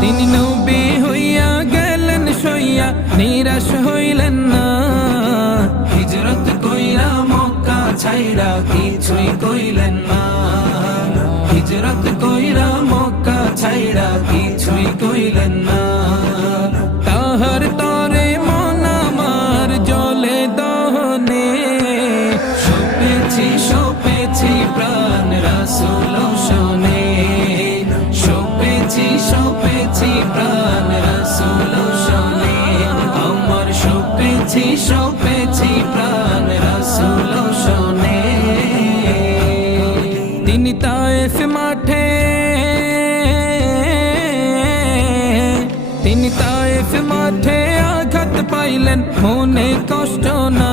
তিনি নবী হইয়া গেলেন সইয়া, নিরাশ হইলেন না। হিজরত কইরা মক্কা ছাইরা কিছুই কইলেন না। হিজরত কইরা মক্কা ছাইরা কিছুই কইলেন না। তাহার তরে মন আমার জলে দহনে, সপেছি প্রাণ রাসূল শোনে। সপেছি প্রাণ রাসূল শোনে। আমার সপেছি প্রাণ রাসূল শোনে। তিনি তায়েফ মাঠে আঘাত পাইলেন, মনে কষ্ট না।